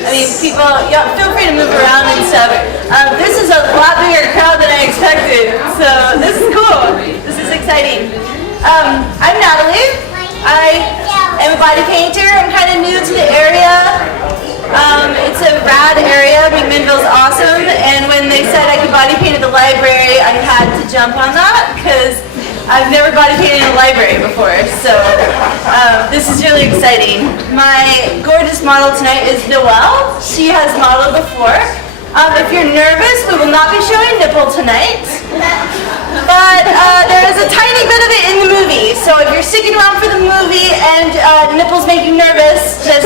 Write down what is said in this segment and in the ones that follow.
I mean, people, yeah, feel free to move around and stuff. This is a lot bigger crowd than I expected, so this is cool. This is exciting. I'm Natalie. I am a body painter. I'm kind of new to the area. It's a rad area. McMinnville's awesome, and when they said I could body paint at the library, I had to jump on that because I've never body painted in a library before, so this is really exciting. My gorgeous model tonight is Noelle. She has modeled before. If you're nervous, we will not be showing nipple tonight, but there is a tiny bit of it in the movie, so if you're sticking around for the movie and nipples make you nervous, just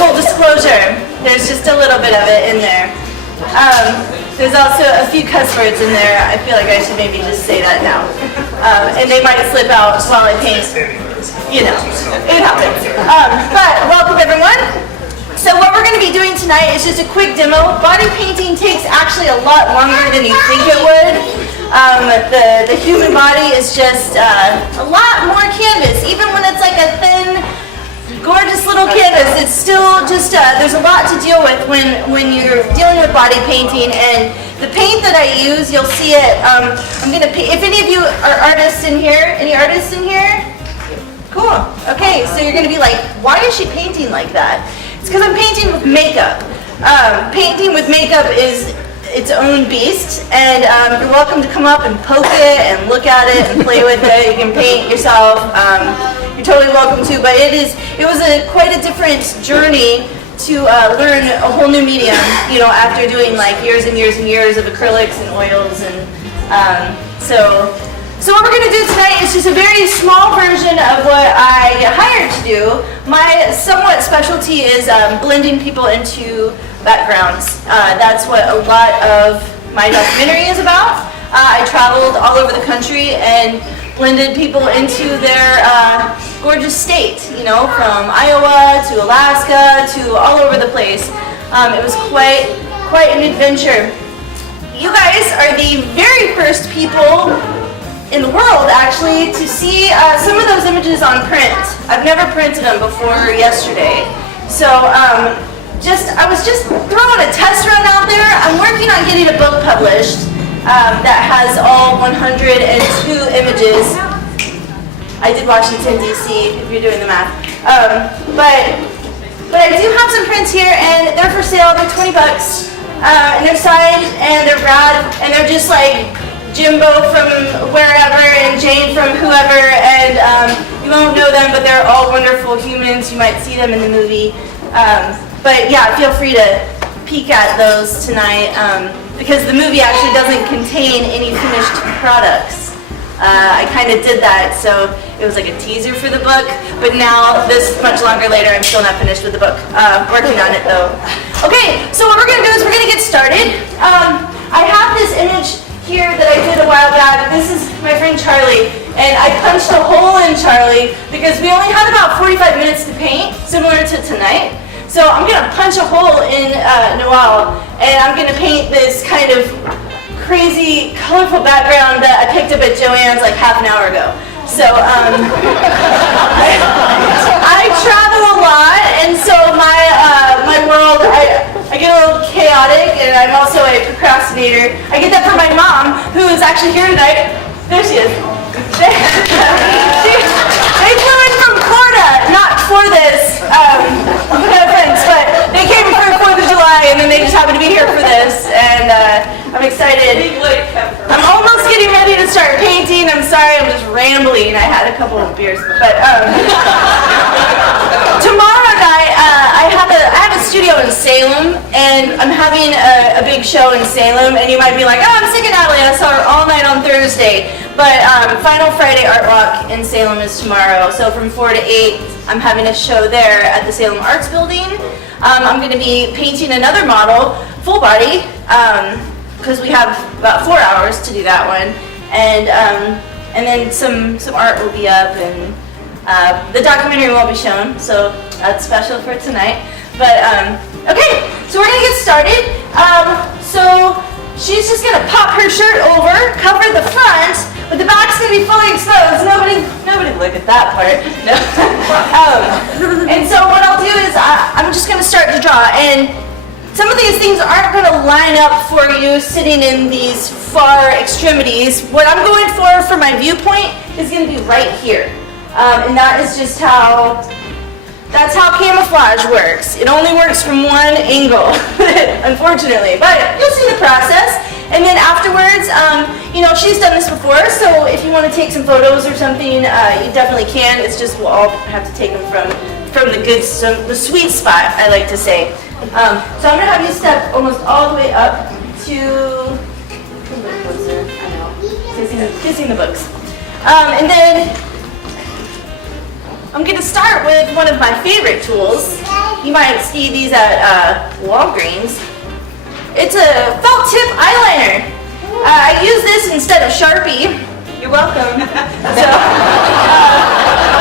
full disclosure, there's just a little bit of it in there. There's also a few cuss words in there. I feel like I should maybe just say that now. And they might slip out while I paint. You know, it happens. But welcome everyone. So what we're going to be doing tonight is just a quick demo. Body painting takes actually a lot longer than you think it would. The human body is just a lot more canvas. Even when it's like a thin, gorgeous little canvas, it's still just, there's a lot to deal with when you're dealing with body painting. And the paint that I use, you'll see it, I'm going to paint. If any of you are artists in here, any artists in here? Cool. Okay, so you're going to be like, why is she painting like that? It's because I'm painting with makeup. Painting with makeup is its own beast, and you're welcome to come up and poke it and look at it and play with it. You can paint yourself. You're totally welcome to, but it was quite a different journey to learn a whole new medium, you know, after doing like years and years and years of acrylics and oils, and so what we're going to do tonight is just a very small version of what I get hired to do. My somewhat specialty is blending people into backgrounds. That's what a lot of my documentary is about. I traveled all over the country and blended people into their gorgeous state, you know, from Iowa to Alaska to all over the place. It was quite an adventure. You guys are the very first people in the world, actually, to see some of those images on print. I've never printed them before yesterday. So I was just throwing a test run out there. I'm working on getting a book published that has all 102 images. I did Washington, D.C., if you're doing the math. But I do have some prints here, and they're for sale. They're $20. And they're signed, and they're rad, and they're just like Jimbo from wherever and Jane from whoever, and you won't know them, but they're all wonderful humans. You might see them in the movie. But yeah, feel free to peek at those tonight, because the movie actually doesn't contain any finished products. I kind of did that, so it was like a teaser for the book, but now, this much longer later, I'm still not finished with the book. Working on it though. Okay, so what we're going to do is we're going to get started. I have this image here that I did a while back. This is my friend Charlie, and I punched a hole in Charlie because we only had about 45 minutes to paint, similar to tonight. So I'm going to punch a hole in Noelle, and I'm going to paint this kind of crazy, colorful background that I picked up at Joann's like half an hour ago. So I travel a lot, and so my world, I get a little chaotic, and I'm also a procrastinator. I get that from my mom, who is actually here tonight. There she is. They flew in from Florida, not for this, no offense, but they came for 4th of July, and then they just happened to be here for this, and I'm excited. I'm almost getting ready to start painting. I'm sorry, I'm just rambling. I had a couple of beers, but tomorrow night I have a studio in Salem, and I'm having a big show in Salem, and you might be like, oh, I'm sick of Natalie. I saw her all night on Thursday. But Final Friday Art Walk in Salem is tomorrow, so from 4 to 8, I'm having a show there at the Salem Arts Building. I'm going to be painting another model, full body, because we have about 4 hours to do that one, and then some art will be up, and the documentary won't be shown, so that's special for tonight. But okay, so we're gonna get started. So she's just gonna pop her shirt over, cover the front, but the back's gonna be fully exposed. Nobody look at that part. No. And so what I'll do is I'm just gonna start to draw, and some of these things aren't going to line up for you sitting in these far extremities. What I'm going for my viewpoint is going to be right here. And that is just that's how camouflage works. It only works from one angle, unfortunately. But you'll see the process. And then afterwards, you know, she's done this before, so if you want to take some photos or something, you definitely can. It's just we'll all have to take them from the sweet spot, I like to say. So I'm going to have you step almost all the way up to, a little closer, I know, kissing the books. And then I'm going to start with one of my favorite tools. You might see these at Walgreens. It's a felt tip eyeliner. I use this instead of Sharpie. You're welcome. So,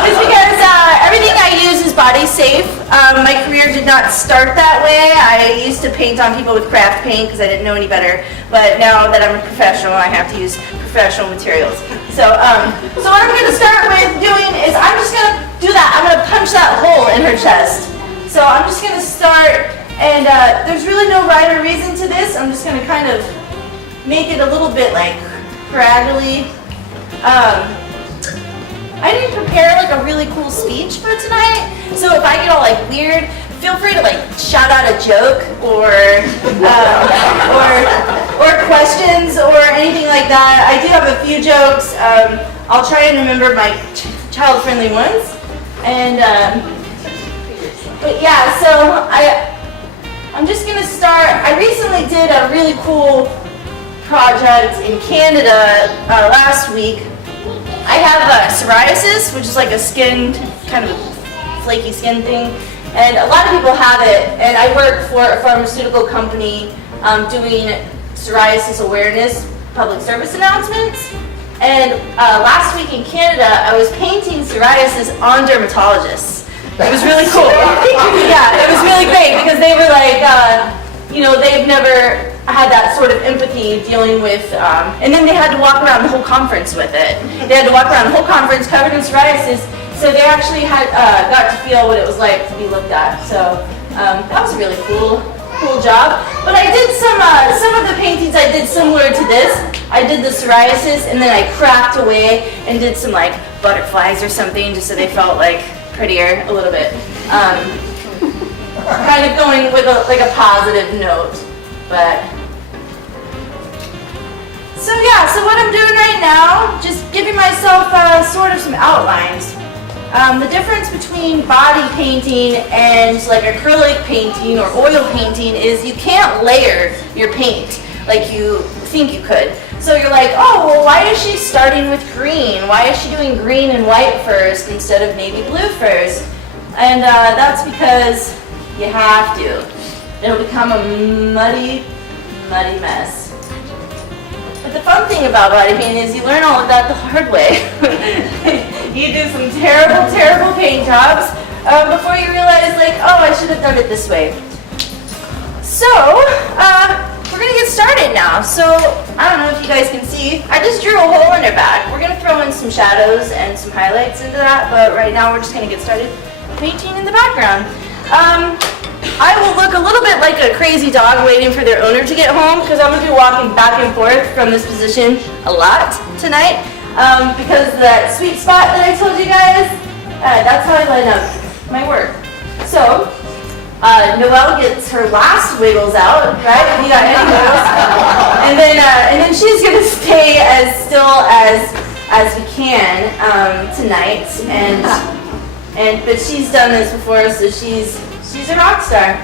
it's because everything I use is body safe. My career did not start that way. I used to paint on people with craft paint because I didn't know any better. But now that I'm a professional, I have to use professional materials. So what I'm going to start with doing is I'm just going to do that. I'm going to punch that hole in her chest. So I'm just going to start, and there's really no rhyme or reason to this. I'm just going to kind of make it a little bit like gradually. I didn't prepare like a really cool speech for tonight, so if I get all like weird, feel free to like shout out a joke or questions or anything like that. I do have a few jokes. I'll try and remember my child-friendly ones. And but yeah, so I'm just gonna start. I recently did a really cool project in Canada last week. I have psoriasis, which is like a skin, kind of a flaky skin thing, and a lot of people have it, and I work for a pharmaceutical company doing psoriasis awareness public service announcements, and last week in Canada, I was painting psoriasis on dermatologists. It was really cool. Yeah, it was really great because they were like, you know, they've never had that sort of empathy dealing with, and then they had to walk around the whole conference with it. They had to walk around the whole conference covered in psoriasis, so they actually had got to feel what it was like to be looked at. So that was a really cool job. But I did some of the paintings I did similar to this. I did the psoriasis, and then I cracked away and did some like butterflies or something, just so they felt like prettier a little bit. Kind of going with like a positive note. But so yeah, so what I'm doing right now, just giving myself sort of some outlines. The difference between body painting and like acrylic painting or oil painting is you can't layer your paint like you think you could. So you're like, oh, well, why is she starting with green? Why is she doing green and white first instead of navy blue first? And that's because you have to. It'll become a muddy, muddy mess. But the fun thing about body painting is you learn all of that the hard way. You do some terrible, terrible paint jobs before you realize, like, oh, I should have done it this way. So, we're going to get started now. So, I don't know if you guys can see. I just drew a hole in her back. We're going to throw in some shadows and some highlights into that, but right now we're just going to get started painting in the background. I will look a little bit like a crazy dog waiting for their owner to get home because I'm going to be walking back and forth from this position a lot tonight because that sweet spot that I told you guys, that's how I line up my work. So, Noelle gets her last wiggles out, right? If you got any wiggles. And then she's going to stay as still as we can tonight. But she's done this before, so she's a rock star.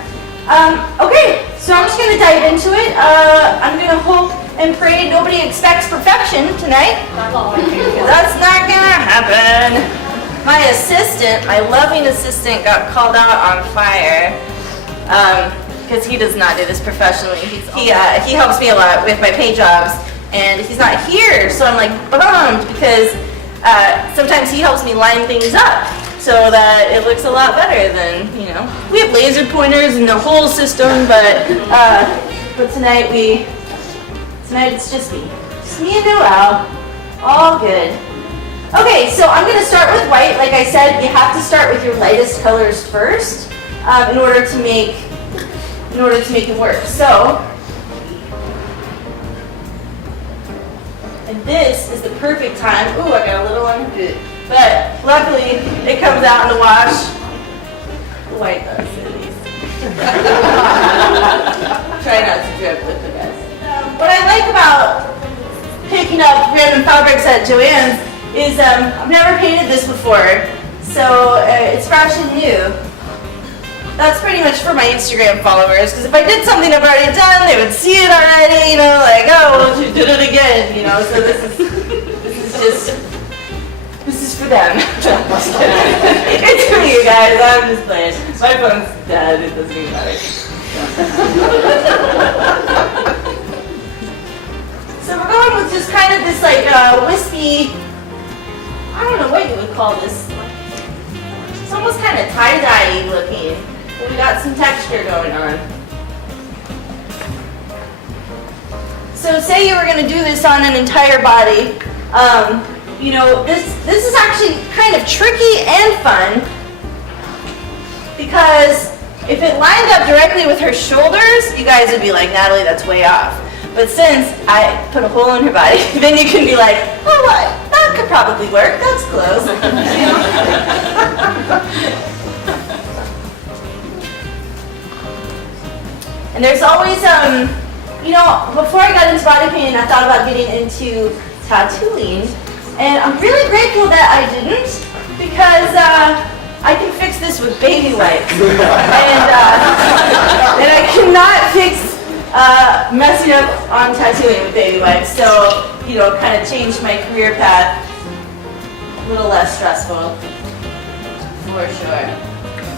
Okay, so I'm just going to dive into it. I'm going to hope and pray nobody expects perfection tonight. That's not going to happen. My assistant, my loving assistant, got called out on fire because he does not do this professionally. He helps me a lot with my paint jobs, and he's not here, so I'm like bummed because sometimes he helps me line things up so that it looks a lot better than, you know. We have laser pointers and the whole system, but tonight it's just me and Noelle, all good. Okay, so I'm going to start with white. Like I said, you have to start with your lightest colors first in order to make in order to make it work. So, and this is the perfect time. Ooh, I got a little on the boot. But luckily, it comes out in the wash. White gloves, at least. Try not to drip with the guys. What I like about picking up random fabrics at Joann's is I've never painted this before, so it's fresh and new. That's pretty much for my Instagram followers, because if I did something I've already done, they would see it already, you know, like, oh, well, you did it again, you know, so this is for them. Just kidding. It's for you guys, I'm just playing. My phone's dead, it doesn't even matter. So we're going with just kind of this like wispy, I don't know what you would call this. It's almost kind of tie-dye looking. But we got some texture going on. So say you were going to do this on an entire body. You know, this is actually kind of tricky and fun, because if it lined up directly with her shoulders, you guys would be like, Natalie, that's way off. But since I put a hole in her body, then you can be like, oh, what? That could probably work. That's close. And there's always, you know, before I got into body painting, I thought about getting into tattooing. And I'm really grateful that I didn't, because I can fix this with baby wipes. And I cannot fix messing up on tattooing with baby wipes, so, you know, kind of changed my career path. A little less stressful, for sure.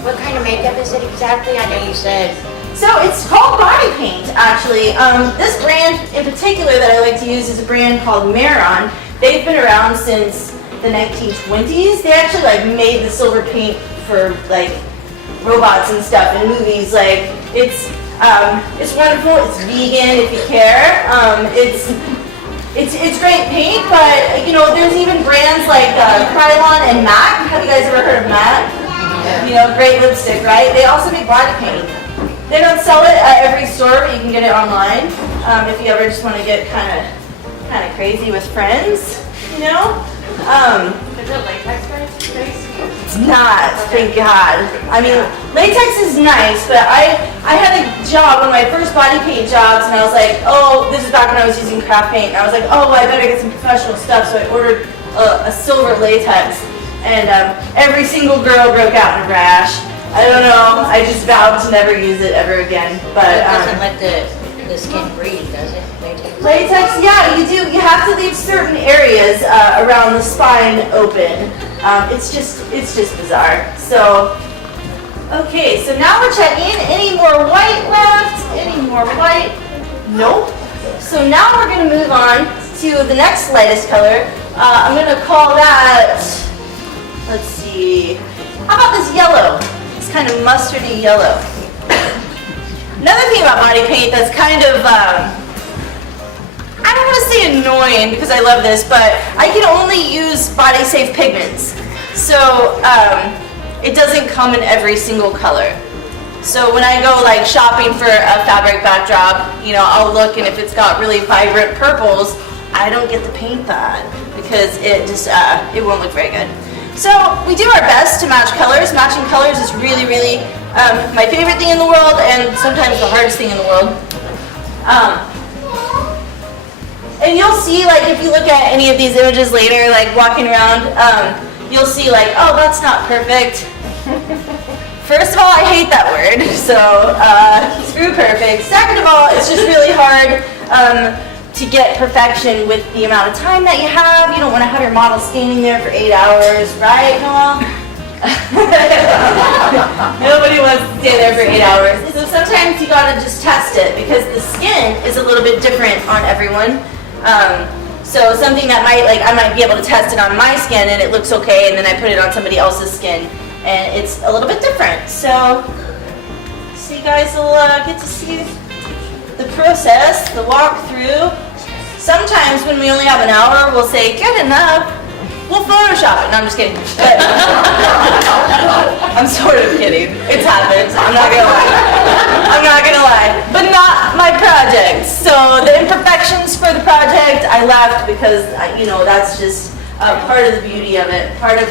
What kind of makeup is it exactly? I know you said. So it's called body paint, actually. This brand in particular that I like to use is a brand called Maron. They've been around since the 1920s. They actually like made the silver paint for like robots and stuff in movies. Like it's wonderful. It's vegan if you care. It's great paint, but you know there's even brands like Krylon and MAC. Have you guys ever heard of MAC? You know, great lipstick, right? They also make body paint. They don't sell it at every store, but you can get it online if you ever just want to get kind of crazy with friends, you know. Is it latex based? It's not, thank God. I mean, latex is nice, but I had a job, one of my first body paint jobs, and I was like, oh, this is back when I was using craft paint, and I was like, oh, I better get some professional stuff, so I ordered a silver latex, and every single girl broke out in a rash. I don't know, I just vowed to never use it ever again, but... It doesn't let the skin breathe, does it? Latex, yeah, you do. You have to leave certain areas around the spine open. It's just bizarre. So, okay, so now we're checking. Any more white left? Any more white? Nope. So now we're going to move on to the next lightest color. I'm going to call that, let's see, how about this yellow? It's kind of mustardy yellow. Another thing about body paint that's kind of, I don't want to say annoying because I love this, but I can only use body safe pigments. So it doesn't come in every single color. So when I go like shopping for a fabric backdrop, you know, I'll look, and if it's got really vibrant purples, I don't get the paint that because it just, it won't look very good. So we do our best to match colors. Matching colors is really, really my favorite thing in the world, and sometimes the hardest thing in the world. And you'll see, like, if you look at any of these images later, like walking around, you'll see, like, oh, that's not perfect. First of all, I hate that word, so screw perfect. Second of all, it's just really hard to get perfection with the amount of time that you have. You don't want to have your model standing there for 8 hours, right, Noel? Nobody wants to stay there for 8 hours. So sometimes you gotta just test it because the skin is a little bit different on everyone. So something that I might be able to test it on my skin and it looks okay, and then I put it on somebody else's skin and it's a little bit different. So you guys will get to see the process, the walkthrough. Sometimes when we only have an hour, we'll say, good enough. We'll Photoshop it. No, I'm just kidding. But I'm sort of kidding. It's happened. I'm not gonna lie. I'm not gonna lie. But not my project. So the imperfections for the project, I left because, that's just part of the beauty of it. Part of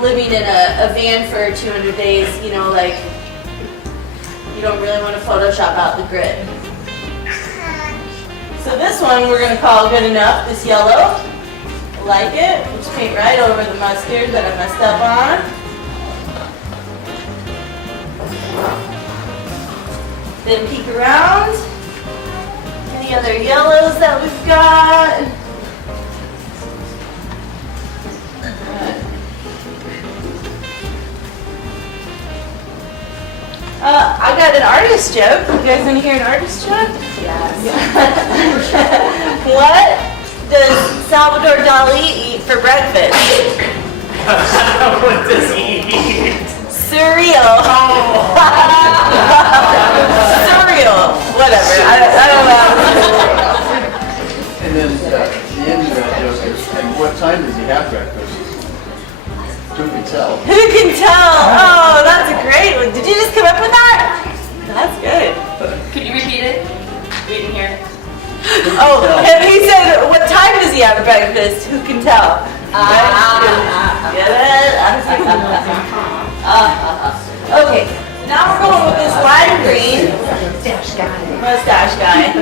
living in a van for 200 days, you don't really want to Photoshop out the grit. So this one we're gonna call good enough, this yellow. Like it. Just paint right over the mustard that I messed up on. Then peek around. Any other yellows that we've got? I got an artist joke. You guys want to hear an artist joke? Yes. What does Salvador Dali eat for breakfast? What does he eat? Cereal. Cereal. Whatever. I don't know. And then the end of that joke is, and what time does he have breakfast? Who can tell? Who can tell? Oh, that's a great one. Did you just come up with that? That's good. Could you repeat it? We didn't hear. Oh, and he said, what time does he have breakfast? Who can tell? Get it? Okay, now we're going with this lime green. Mustache guy.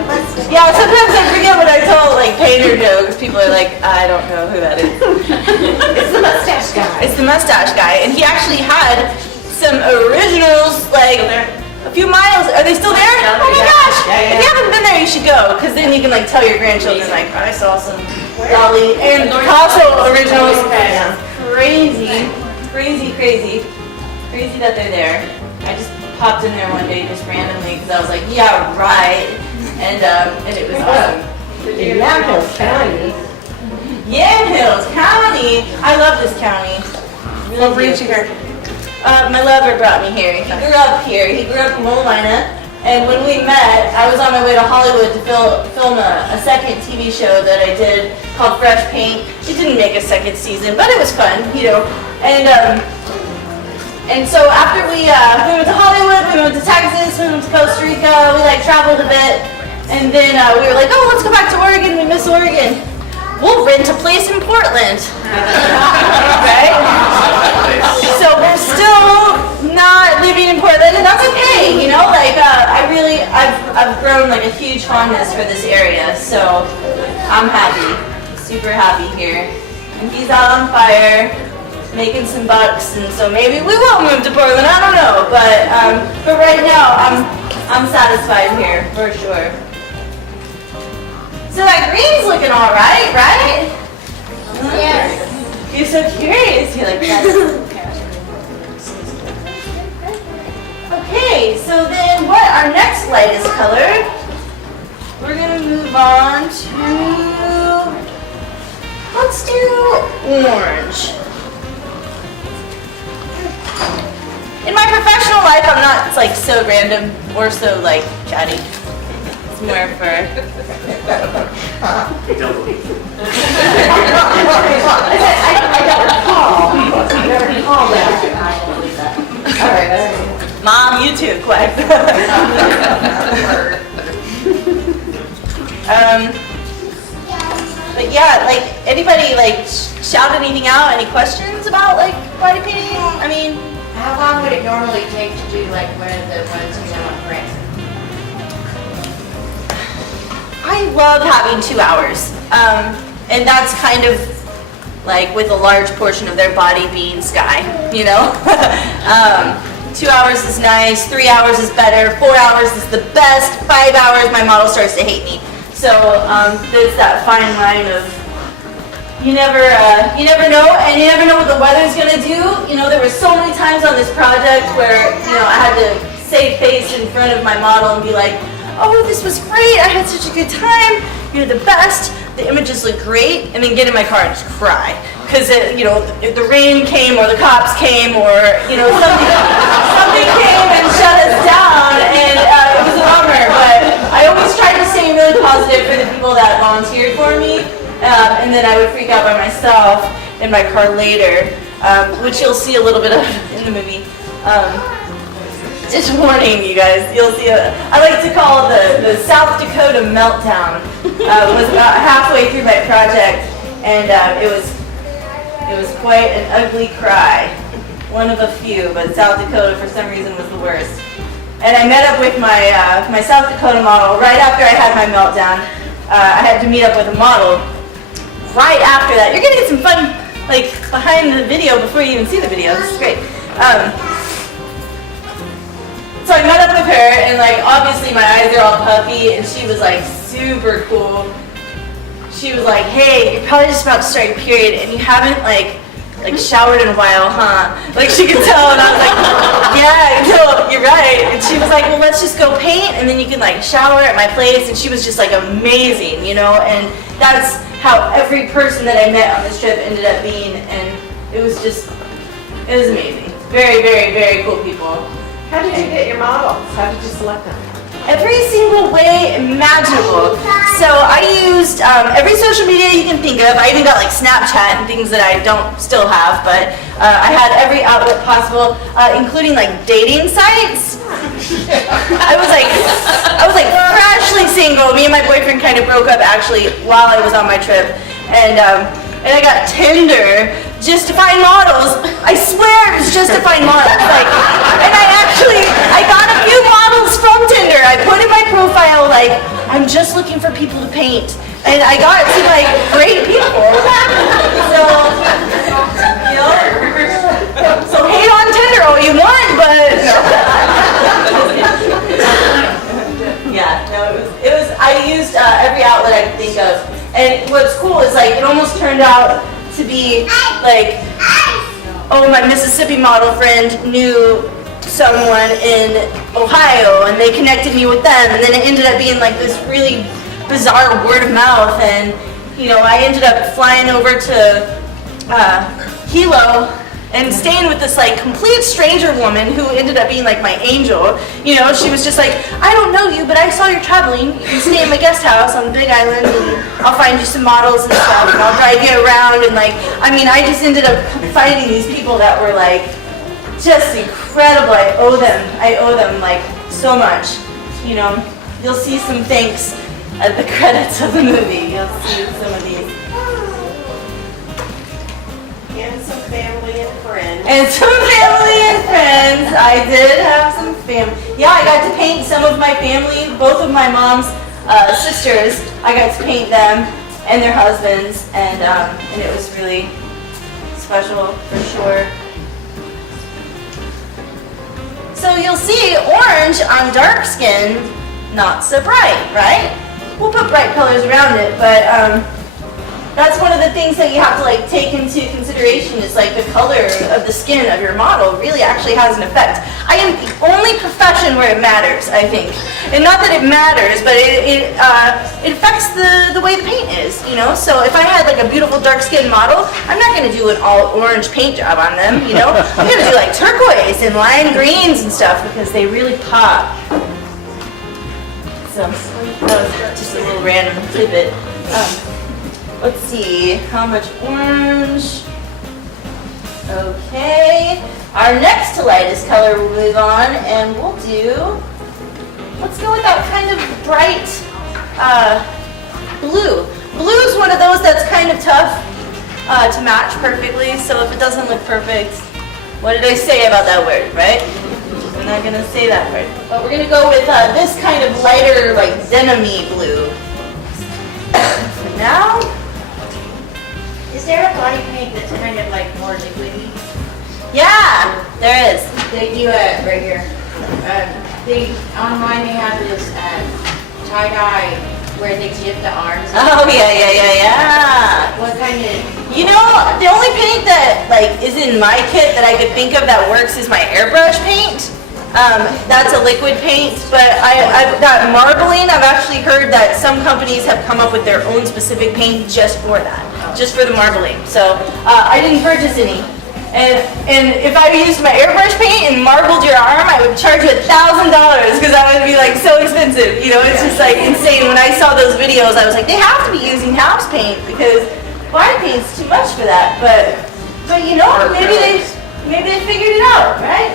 Yeah, sometimes I forget what I told, painter jokes. People are like, I don't know who that is. It's the mustache guy. It's the mustache guy, and he actually had some originals, a few miles. Are they still there? Oh my gosh! If you haven't been there, you should go, because then you can tell your grandchildren, I saw some Dali and Picasso originals. Crazy that they're there. I just popped in there one day just randomly because I was like, yeah, right, and it was awesome. Yamhill County. Yamhill County. I love this county. What brings you here? My lover brought me here. He grew up here. He grew up in Lolina. And when we met, I was on my way to Hollywood to film a second TV show that I did called Fresh Paint. It didn't make a second season, but it was fun, And so after we went to Hollywood, we went to Texas, we went to Costa Rica, we traveled a bit. And then we were like, oh, let's go back to Oregon. We miss Oregon. We'll rent a place in Portland. Right? So we're still not living in Portland, and that's okay, I've grown a huge fondness for this area, so I'm happy, super happy here. And he's out on fire, making some bucks, and so maybe we will move to Portland, I don't know, but right now I'm satisfied here, for sure. So that green's looking all right, right? Yes. You're so curious. You're like, that's okay, so then what? Our next light is colored. We're gonna move on to, let's do orange. In my professional life, I'm not so random or so chatty. It's more for. We don't believe. I never recall that. All right. Mom, you too, quick. But yeah, anybody shout anything out? Any questions about body painting? I mean, How long would it normally take to do one of the ones on print? I love having 2 hours. And that's kind of with a large portion of their body being sky, 2 hours is nice, 3 hours is better, 4 hours is the best, 5 hours my model starts to hate me. So there's that fine line of you never know, and you never know what the weather's gonna do. There were so many times on this project where I had to save face in front of my model and be like, oh, this was great, I had such a good time, you're the best, the images look great, and then get in my car and just cry. Because, if the rain came or the cops came or, something came and shut us down, and it was a bummer. But I always tried to stay really positive for the people that volunteered for me, and then I would freak out by myself in my car later, which you'll see a little bit of in the movie. Just warning you guys, you'll see I like to call the South Dakota meltdown. Was about halfway through my project, and it was quite an ugly cry. One of a few, but South Dakota for some reason was the worst. And I met up with my South Dakota model right after I had my meltdown. I had to meet up with a model right after that. You're gonna get some fun, like, behind the video before you even see the video. This is great. So I met up with her, and like obviously my eyes are all puffy, and she was like super cool. She was like, "Hey, you're probably just about to start your period, and you haven't like showered in a while, huh?" Like she could tell, and I was like, "Yeah, no, you're right." And she was like, "Well, let's just go paint, and then you can like shower at my place." And she was just like amazing, you know. And that's how every person that I met on this trip ended up being, and it was amazing. Very, very, very cool people. How did you get your models? How did you select them? Every single way imaginable. So I used every social media you can think of. I even got like Snapchat and things that I don't still have, but I had every outlet possible, including like dating sites. I was like freshly single. Me and my boyfriend kind of broke up actually while I was on my trip, and I got Tinder just to find models. I swear it was just to find models. Like, and I got a few models from Tinder. I put in my profile like, I'm just looking for people to paint, and I got some like great people. So hate on Tinder all you want, but yeah, no, it was. I used every outlet I could think of, and what's cool is like it almost turned out to be like, oh, my Mississippi model friend knew someone in Ohio, and they connected me with them, and then it ended up being like this really bizarre word of mouth, and you know, I ended up flying over to Hilo and staying with this like complete stranger woman who ended up being like my angel. You know, she was just like, "I don't know you, but I saw you're traveling. You can stay in my guest house on the Big Island, and I'll find you some models and stuff, and I'll drive you around." And like, I mean, I just ended up finding these people that were like just incredible. I owe them like so much. You know, you'll see some thanks at the credits of the movie. You'll see some of these. And some family and friends. And some family and friends. I did have some family. Yeah, I got to paint some of my family, both of my mom's sisters. I got to paint them and their husbands, and it was really special for sure. So you'll see orange on dark skin, not so bright, right? We'll put bright colors around it, but that's one of the things that you have to like take into consideration is like the color of the skin of your model really actually has an effect. I am the only profession where it matters, I think. And not that it matters, but it affects the way the paint is, you know? So if I had like a beautiful dark skin model, I'm not gonna do an all orange paint job on them, you know? I'm gonna do like turquoise and lime greens and stuff because they really pop. So that was just a little random tidbit. Let's see, how much orange? Okay, our next to lightest color we'll move on, and we'll do, let's go with that kind of bright blue. Blue is one of those that's kind of tough to match perfectly, so if it doesn't look perfect, what did I say about that word, right? I'm not gonna say that word. But we're gonna go with this kind of lighter, like denim-y blue. For now. Is there a body paint that's kind of like more liquidy? Yeah, there is. They do it right here. On mine they have this tie-dye where they dip the arms. Oh, yeah. What kind of? You know, the only paint that like is in my kit that I could think of that works is my airbrush paint. That's a liquid paint, but I've got marbling. I've actually heard that some companies have come up with their own specific paint just for that, just for the marbling. So I didn't purchase any. And if I used my airbrush paint and marbled your arm, I would charge you $1,000 because that would be like so expensive. You know, it's just like insane. When I saw those videos, I was like, they have to be using house paint because body paint's too much for that. But you know, maybe they figured it out, right?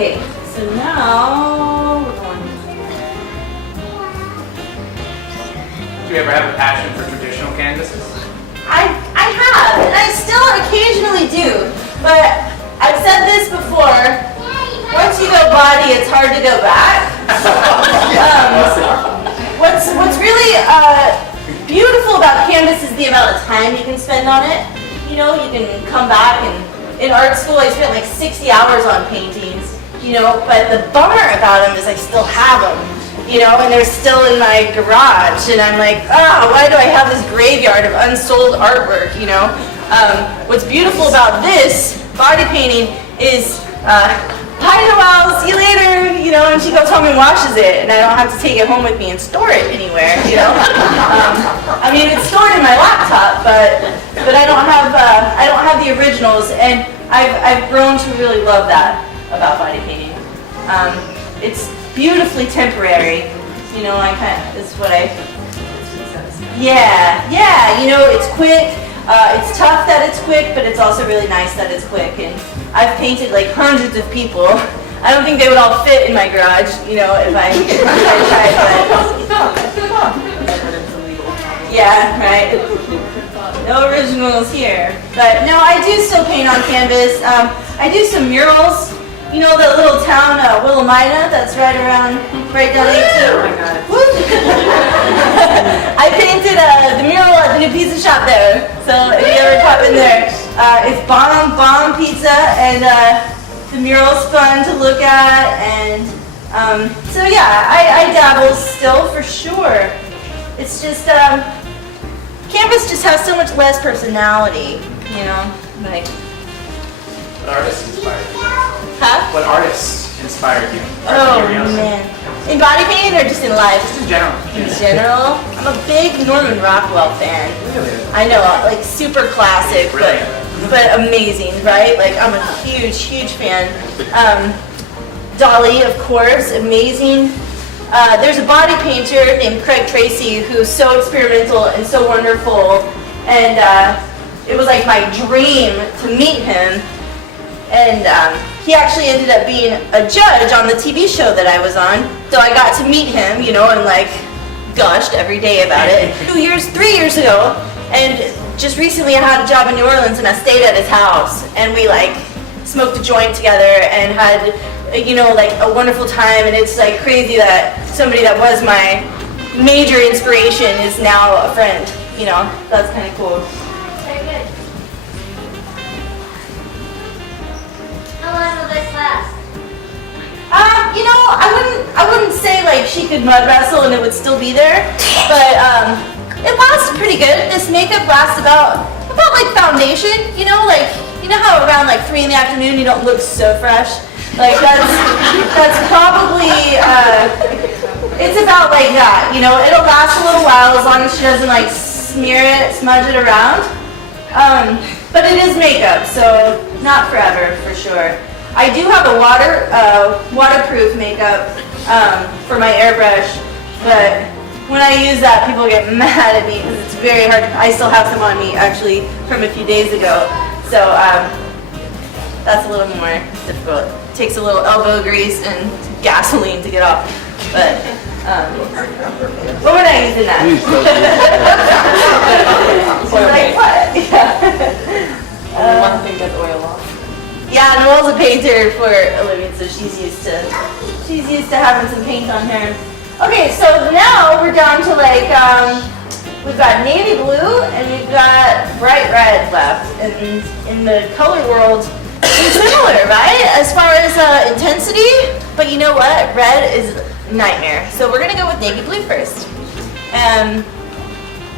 Okay, so now we're going. Do you ever have a passion for traditional canvases? I have, and I still occasionally do, but I've said this before, once you go body, it's hard to go back. What's really beautiful about canvas is the amount of time you can spend on it. You know, you can come back, and in art school I spent like 60 hours on paintings, you know, but the bummer about them is I still have them. You know, and they're still in my garage, and I'm like, why do I have this graveyard of unsold artwork, you know? What's beautiful about this body painting is, hi Noelle, see you later, you know, and she goes home and washes it, and I don't have to take it home with me and store it anywhere, you know? I mean, it's stored in my laptop, but I don't have the originals, and I've grown to really love that about body painting. It's beautifully temporary, you know. It's what I. Yeah, you know, it's quick. It's tough that it's quick, but it's also really nice that it's quick. And I've painted like hundreds of people. I don't think they would all fit in my garage, you know, if I tried. But yeah, right. No originals here, but no, I do still paint on canvas. I do some murals. You know the little town, Willamina, that's right down 18? Oh my God. I painted the mural at the new pizza shop there. So if you ever pop in there, it's bomb pizza, and the mural's fun to look at. And so yeah, I dabble still for sure. It's just, canvas just has so much less personality, you know, like. What artists inspired you? Huh? What artists inspired you? Oh man. In body painting or just in life? Just in general. In general, I'm a big Norman Rockwell fan. Really? I know, like super classic, but amazing, right? Like I'm a huge fan. Dali, of course, amazing. There's a body painter named Craig Tracy who's so experimental and so wonderful, and it was like my dream to meet him. And he actually ended up being a judge on the TV show that I was on. So I got to meet him, you know, and like gushed every day about it. 3 years ago, and just recently I had a job in New Orleans, and I stayed at his house, and we like smoked a joint together and had, you know, like a wonderful time. And it's like crazy that somebody that was my major inspiration is now a friend, you know. That's kind of cool. Very good. How long will this last? You know, I wouldn't say like she could mud wrestle and it would still be there, but it lasts pretty good. This makeup lasts about like foundation, you know how around like 3 in the afternoon you don't look so fresh? Like that's probably it's about like that, you know. It'll last a little while as long as she doesn't like smudge it around. But it is makeup, so not forever for sure. I do have a waterproof makeup for my airbrush, but when I use that, people get mad at me because it's very hard. I still have some on me actually from a few days ago, so that's a little more difficult. It takes a little elbow grease and gasoline to get off, but we're not using that. Like what? Yeah. One thing that's oil off. Yeah, Noelle's a painter for a living, so she's used to having some paint on her. Okay, so now we're down to like we've got navy blue and we've got bright red left, and in the color world, they're similar, right? As far as intensity, but you know what? Red is a nightmare. So we're gonna go with navy blue first.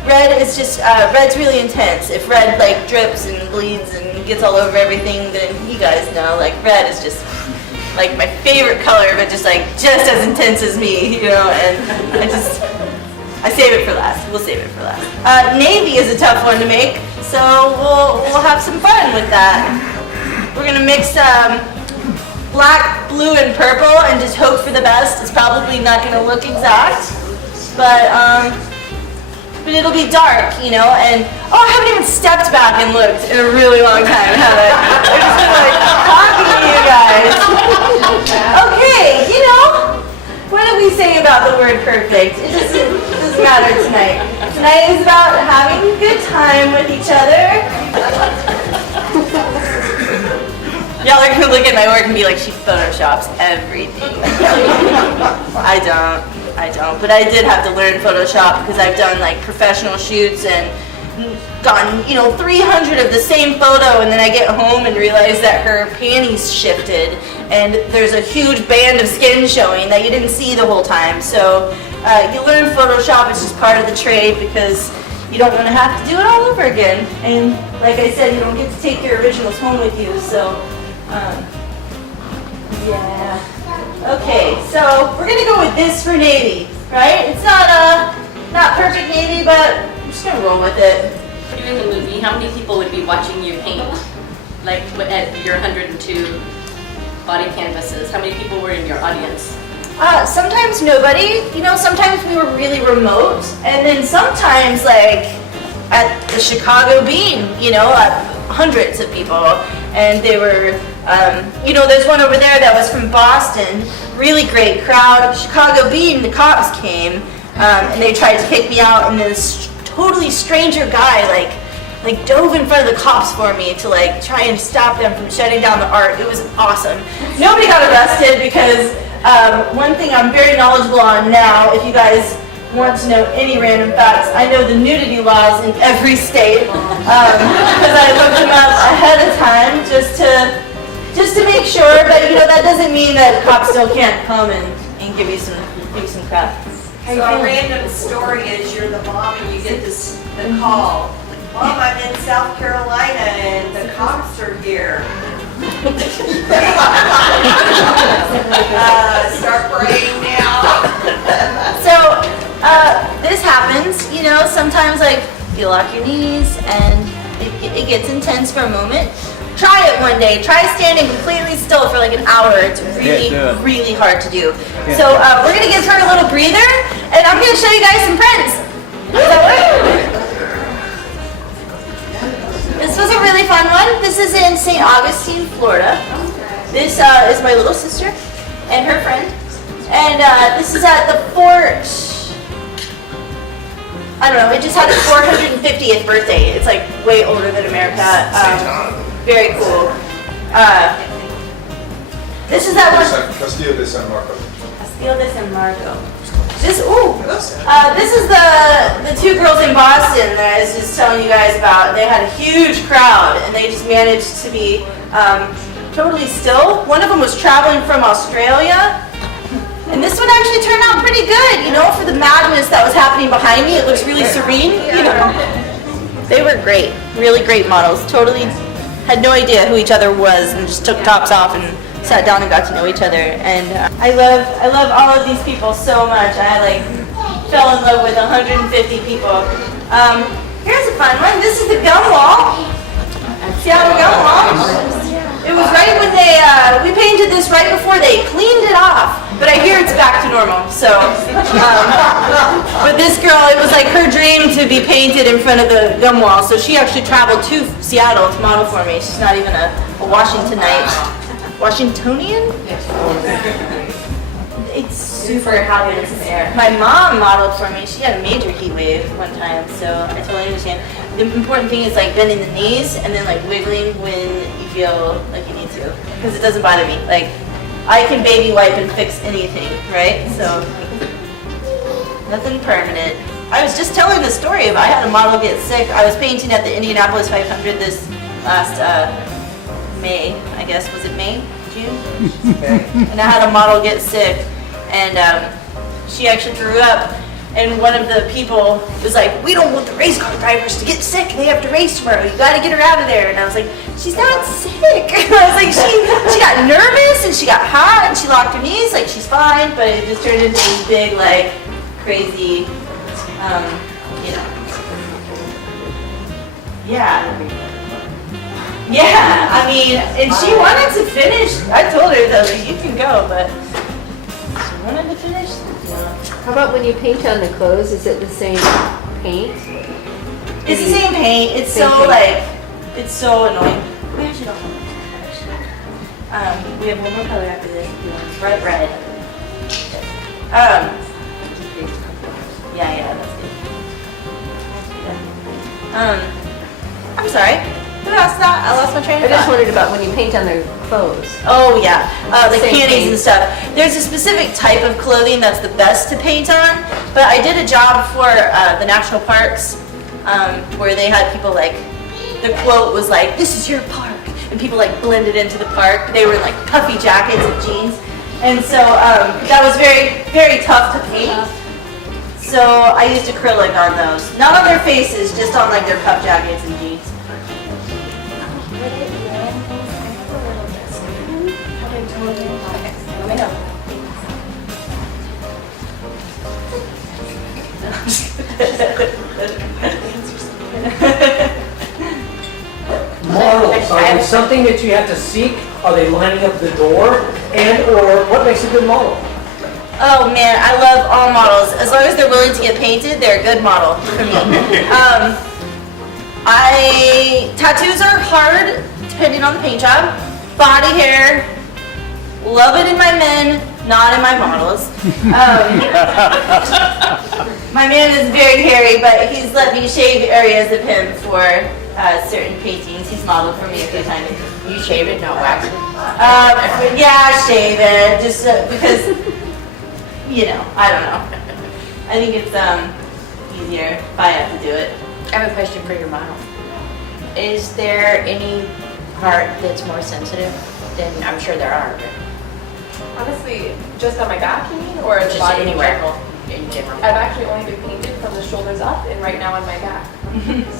Red is just, red's really intense. If red like drips and bleeds and gets all over everything, then you guys know, like red is just like my favorite color, but just as intense as me, you know, and I save it for last. We'll save it for last. Navy is a tough one to make, so we'll have some fun with that. We're gonna mix black, blue, and purple and just hope for the best. It's probably not gonna look exact, but it'll be dark, you know, and I haven't even stepped back and looked in a really long time, have I? I'm just like talking to you guys. about the word perfect. It doesn't matter tonight. Tonight is about having a good time with each other. Y'all are gonna look at my work and be like, she photoshops everything. I don't. But I did have to learn Photoshop because I've done like professional shoots and gotten, 300 of the same photo, and then I get home and realize that her panties shifted and there's a huge band of skin showing that you didn't see the whole time. So you learn Photoshop, it's just part of the trade because you don't want to have to do it all over again. And like I said, you don't get to take your originals home with you, so yeah. Okay, so we're gonna go with this for Navy, right? It's not perfect Navy, but I'm just gonna roll with it. During the movie, how many people would be watching you paint? Like at your 102 body canvases, how many people were in your audience? Sometimes nobody, sometimes we were really remote, and then sometimes like at the Chicago Bean, hundreds of people, and they were, there's one over there that was from Boston, really great crowd. Chicago Bean, the cops came, and they tried to kick me out, and this totally stranger guy like dove in front of the cops for me to like try and stop them from shutting down the art. It was awesome. Nobody got arrested because one thing I'm very knowledgeable on now, if you guys want to know any random facts, I know the nudity laws in every state because I looked them up ahead of time just to make sure. But that doesn't mean that cops still can't come and give you some crap. So a random story is you're the mom and you get the call. Mom, I'm in South Carolina and the cops are here. Start praying now. So this happens, sometimes like you lock your knees and it gets intense for a moment. Try it one day. Try standing completely still for like an hour. It's really hard to do. So we're going to give her a little breather, and I'm going to show you guys some prints. Does that work? This was a really fun one. This is in St. Augustine, Florida. This is my little sister and her friend. And this is at the fort. I don't know, it just had its 450th birthday. It's like way older than America. Very cool. This is that one. Castillo de San Marco. Castillo de San Marco. This is the two girls in Boston that I was just telling you guys about. They had a huge crowd and they just managed to be totally still. One of them was traveling from Australia. And this one actually turned out pretty good, for the madness that was happening behind me. It looks really serene, They were great, really great models. Totally had no idea who each other was and just took tops off and sat down and got to know each other. And I love all of these people so much. I fell in love with 150 people. Here's a fun one. This is the gum wall. Seattle gum wall. It was right when we painted this right before they cleaned it off. But I hear it's back to normal, so. But this girl, it was like her dream to be painted in front of the gum wall, so she actually traveled to Seattle to model for me. She's not even a Washingtonite. Washingtonian? It's super hot in there. My mom modeled for me. She had a major heat wave one time, so I totally understand. The important thing is like bending the knees and then like wiggling when you feel like you need to, because it doesn't bother me. Like I can baby wipe and fix anything, right? So nothing permanent. I was just telling the story of I had a model get sick. I was painting at the Indianapolis 500 this last May, I guess. Was it May? June? And I had a model get sick, and she actually threw up. And one of the people was like, we don't want the race car drivers to get sick. They have to race tomorrow. You got to get her out of there. And I was like, she's not sick. I was like, she got nervous and she got hot and she locked her knees. Like, she's fine. But it just turned into this big, like, crazy, Yeah. Yeah, I mean, and she wanted to finish. I told her, though, that you can go, but she wanted to finish. How about when you paint on the clothes? Is it the same paint? It's the same paint. It's Same so paint. like, it's so annoying. We actually don't have we have one more color after this. Bright red. Yeah, that's good. I'm sorry. Who asked that? I lost my train I of just thought. wondered about when you paint on their clothes. Oh yeah, like Same panties thing. and stuff. There's a specific type of clothing that's the best to paint on, but I did a job for the national parks where they had people like, the quote was like, "This is your park," and people like blended into the park. They were in like puffy jackets and jeans, and so that was very, very tough to paint. So I used acrylic on those, not on their faces, just on like their puff jackets and jeans. Let me know. Models, are they something that you have to seek? Are they lining up the door? Or what makes a good model? Oh man, I love all models. As long as they're willing to get painted, they're a good model for me. Tattoos are hard depending on the paint job. Body hair, love it in my men, not in my models. My man is very hairy, but he's let me shave areas of him for certain paintings. He's modeled for me a few times. You shave it, not wax it? Yeah, shave it, just because, you know, I don't know. I think it's easier if I have to do it. I have a question for your model. Is there any part that's more sensitive than, I'm sure there are, but Honestly, just on my back, you mean, or the just body in anywhere general? in general? I've actually only been painted from the shoulders up and right now on my back.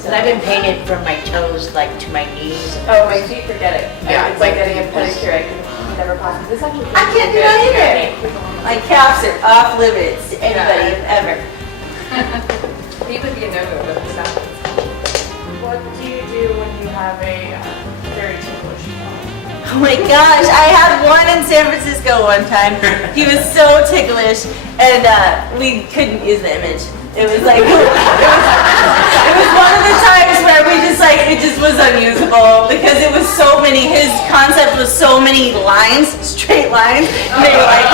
So I've been painted from my toes, like to my knees. Oh, my feet, forget it. Yeah, It's like getting a it's- pedicure. I could never possibly. This actually. I can't do that either. My calves are off limits to anybody ever. He would be a no-go, but it's not. What do you do when you have a very ticklish mom? Oh my gosh, I had one in San Francisco one time. He was so ticklish, and we couldn't use the image. It was like, it was one of the times where we just like, it just was unusable because it was so many, his concept was so many lines, straight lines, and they were like,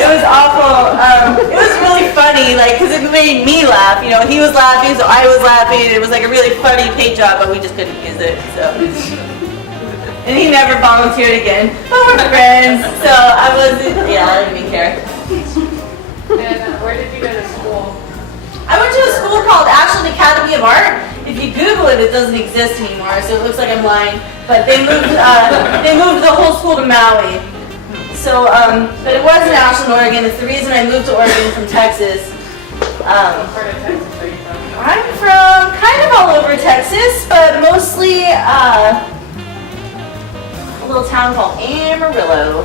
it was awful. It was really funny, like, because it made me laugh, you know, he was laughing, so I was laughing, and it was like a really funny paint job, but we just couldn't use it, so. And he never volunteered again. But we're friends, so I wasn't, yeah, I didn't even care. And where did you go to school? I went to a school called Ashland Academy of Art. If you Google it, it doesn't exist anymore, so it looks like I'm lying. But they moved the whole school to Maui. So, but it was in Ashland, Oregon. It's the reason I moved to Oregon from Texas. What part of Texas are you from? I'm from kind of all over Texas, but mostly a little town called Amarillo.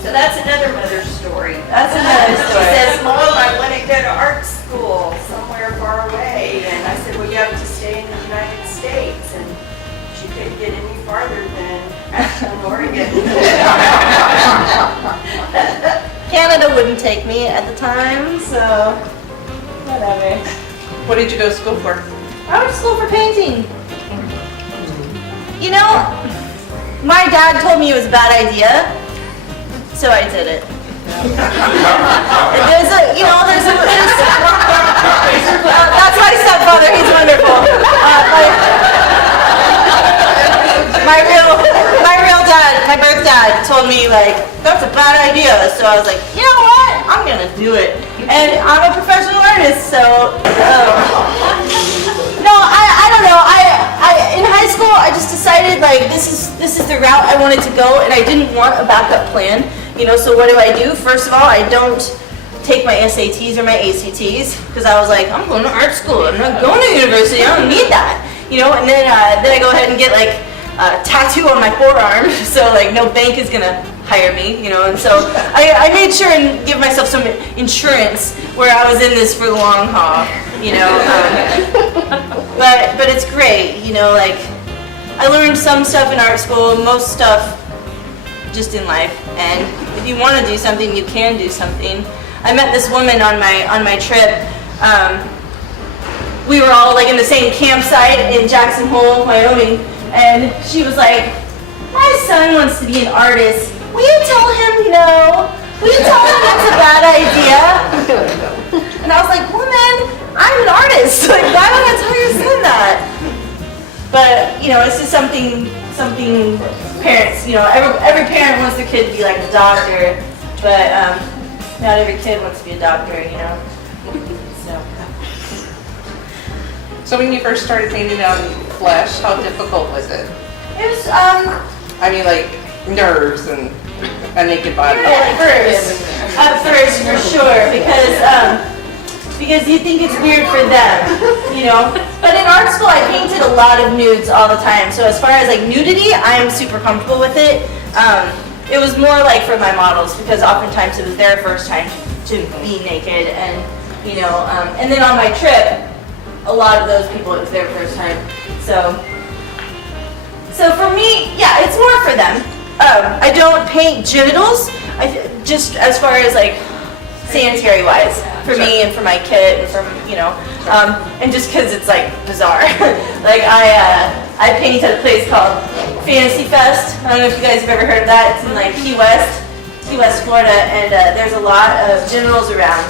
So that's another mother's story. That's another She story. says, Mom, I want to go to art school somewhere far away. And I said, well, you have to stay in the United States. And she couldn't get any farther than Ashland, Oregon. Canada wouldn't take me at the time, so whatever. What did you go to school for? I went to school for painting. You know, my dad told me it was a bad idea, so I did it. There's that's my stepfather, he's wonderful. My real dad, my birth dad told me like, that's a bad idea. So I was like, you know what? I'm gonna do it. And I'm a professional artist, so, no, I don't know. In high school, I just decided like, this is the route I wanted to go, and I didn't want a backup plan. You know, so what do? First of all, I don't take my SATs or my ACTs, because I was like, I'm going to art school. I'm not going to university. I don't need that. You know, and then I go ahead and get like a tattoo on my forearm, so like no bank is gonna hire me, you know. And so I made sure and give myself some insurance where I was in this for the long haul, you know. But it's great, you know. Like I learned some stuff in art school, most stuff just in life. And if you want to do something, you can do something. I met this woman on my trip. We were all like in the same campsite in Jackson Hole, Wyoming, and she was like, my son wants to be an artist. Will you tell him no? Will you tell them that's a bad idea? And I was like, woman, I'm an artist. Like, why would I tell your son that? But, you know, it's just something parents, you know, every parent wants their kid to be like a doctor, but not every kid wants to be a doctor, you know. So when you first started painting on flesh, how difficult was it? It was, I mean, like nerves and a naked body. at first, for sure, because you think it's weird for them, you know. But in art school, I painted a lot of nudes all the time. So as far as like nudity, I am super comfortable with it. It was more like for my models because oftentimes it was their first time to be naked, and you know. And then on my trip, a lot of those people it was their first time. So for me, yeah, it's more for them. I don't paint genitals. Just as far as like sanitary wise for me and for my kid and from, you know, and just because it's like bizarre. Like I paint at a place called Fantasy Fest. I don't know if you guys have ever heard of that. It's in like Key West, Florida, and there's a lot of genitals around.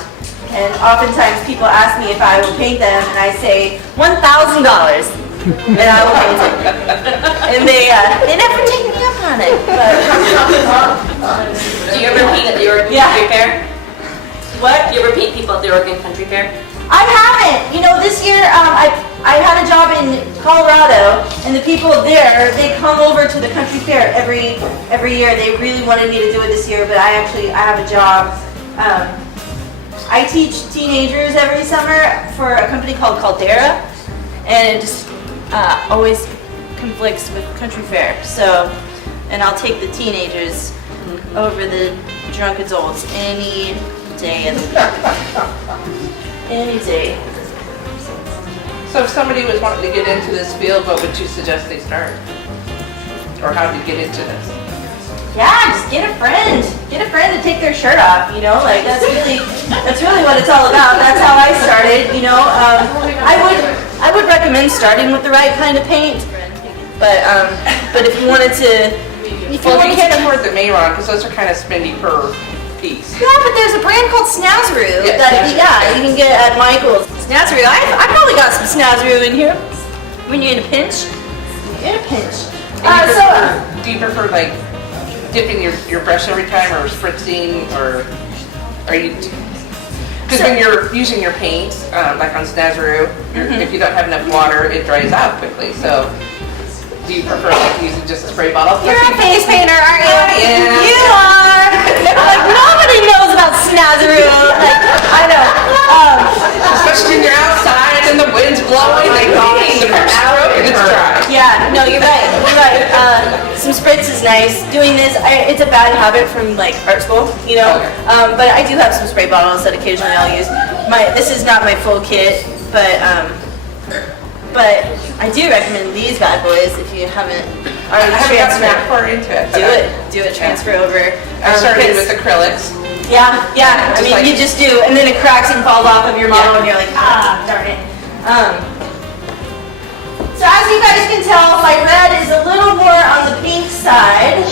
And oftentimes people ask me if I will paint them, and I say $1,000, and I will paint it. And they never take me up on it. But Do you ever paint at the Oregon Country Fair? What? Do you ever paint people at the Oregon Country Fair? I haven't. You know, this year I had a job in Colorado, and the people there, they come over to the country fair every year. They really wanted me to do it this year, but I have a job. I teach teenagers every summer for a company called Caldera, and it just always conflicts with country fair. So, and I'll take the teenagers over the drunk adults any day of the week. Any day. So if somebody was wanting to get into this field, what would you suggest they start? Or how to get into this? Yeah, just get a friend. Get a friend to take their shirt off, you know, like that's really what it's all about. That's how I started, you know. I would recommend starting with the right kind of paint, but if you wanted to, Well, you can't afford the Mayron because those are kind of spendy per piece. Yeah, but there's a brand called Snazaroo Yeah, that you can get at Michael's. Snazaroo, I probably got some Snazaroo in here. When you're in a pinch, you're in a pinch. Do you prefer like dipping your brush every time, or spritzing, or are you? Because when you're using your paint, like on Snazaroo, if you don't have enough water, it dries out quickly. So, do you prefer like using just a spray bottle? You're a face painter, aren't you? Yeah. You are. Like nobody knows about Snazaroo. Like I know. Especially when you're outside and the wind's blowing, like the first stroke and it's dry. Yeah, no, you're right. You're right. Some spritz is nice. Doing this, it's a bad habit from like art school, you know. But I do have some spray bottles that occasionally I'll use. This is not my full kit, but I do recommend these bad boys if you haven't already I haven't gotten that transferred. far into it. Do it. Transfer over. I started with acrylics. Yeah. I mean, like- you just do, and then it cracks and falls off of your model, and you're like, darn it. So as you guys can tell, my red is a little more on the pink side.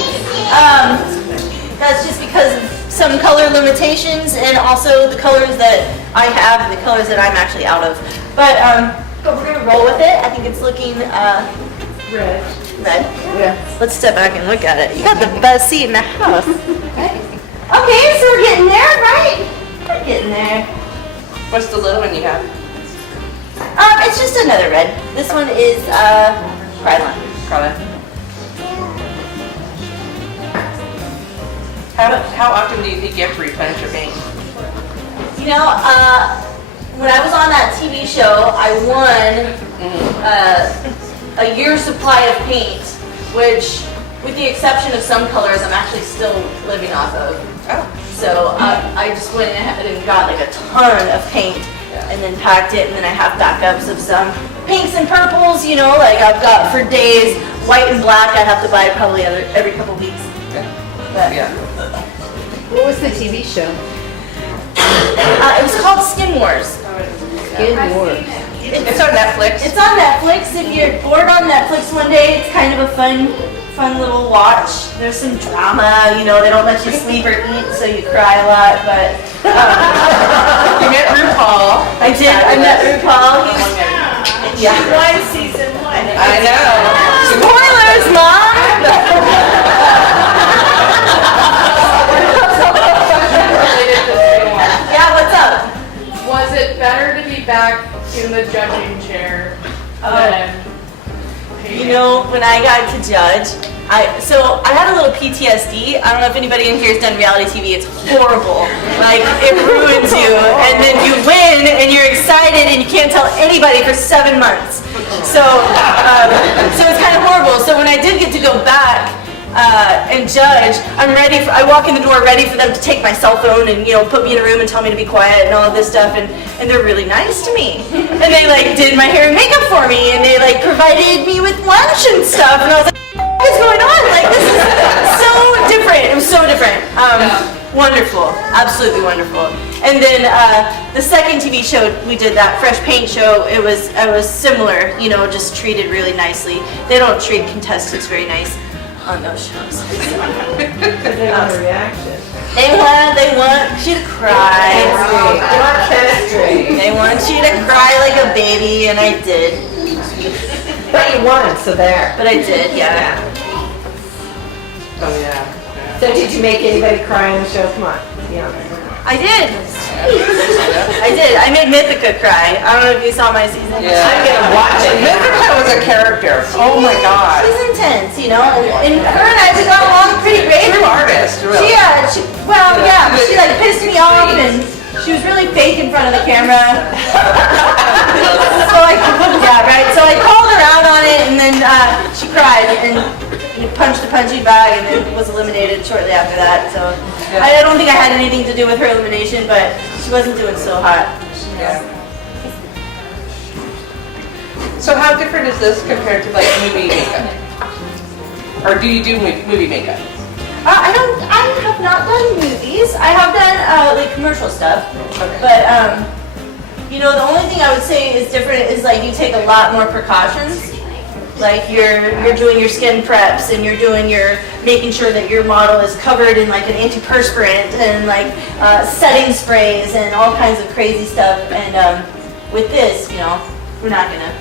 That's just because of some color limitations, and also the colors that I have and the colors that I'm actually out of. But we're gonna roll with it. I think it's looking red. Yeah. Let's step back and look at it. You got the best seat in the house. Okay, so we're getting there, right? We're getting there. What's the little one you have? It's just another red. This one is Krylon. How often do you think you have to replenish your paint? You know, when I was on that TV show, I won a year's supply of paint, which, with the exception of some colors, I'm actually still living off of. Oh. So I just went ahead and got like a ton of paint, and then packed it, and then I have backups of some pinks and purples, you know, like I've got for days. White and black I have to buy probably every couple weeks. But, What was the TV show? it was called Skin Wars. Skin Wars. It's on Netflix. It's on Netflix. If you're bored on Netflix one day, it's kind of a fun fun little watch. There's some drama, you know, they don't let you sleep or eat, so you cry a lot, but You met RuPaul. I did, I met RuPaul. Yeah. One season one. I know. Spoilers, Mom! Yeah, what's up? Was it better to be back in the judging chair than You know, when I got to judge, I had a little PTSD. I don't know if anybody in here has done reality TV. It's horrible. Like, it ruins you. And then you win, and you're excited, and you can't tell anybody for 7 months. So it's kind of horrible. So when I did get to go back and judge, I walk in the door ready for them to take my cell phone and, you know, put me in a room and tell me to be quiet and all of this stuff. And they're really nice to me. And they, like, did my hair and makeup for me, and they, like, provided me with lunch and stuff. And I was like, what's going on? Like, this is so different. It was so different. Wonderful. Absolutely wonderful. And then the second TV show we did, that Fresh Paint show, it was similar, you know, just treated really nicely. They don't treat contestants very nice on those shows. They want a reaction. They want you to cry. They want chemistry. They want you to cry like a baby, and I did. But you won, so there. But I did, yeah. Oh, yeah. So did you make anybody cry on the show? Come on. Yeah. I did. I did. I made Mythica cry. I don't know if you saw my season. Yeah. I'm gonna watch it. Mythica was a character. Oh my God. She's intense, you know, and her and I, we got along pretty great. True artist, really. She like pissed me off, and she was really fake in front of the camera. So I called her out on it, and then she cried and punched the punching bag, and then was eliminated shortly after that. So I don't think I had anything to do with her elimination, but she wasn't doing so hot. Yeah. So how different is this compared to like movie makeup? Or do you do movie makeup? I have not done movies. I have done like commercial stuff, Okay. but you know, the only thing I would say is different is like you take a lot more precautions. Like you're doing your skin preps, and you're making sure that your model is covered in like an antiperspirant and like setting sprays and all kinds of crazy stuff. And with this, you know, we're not gonna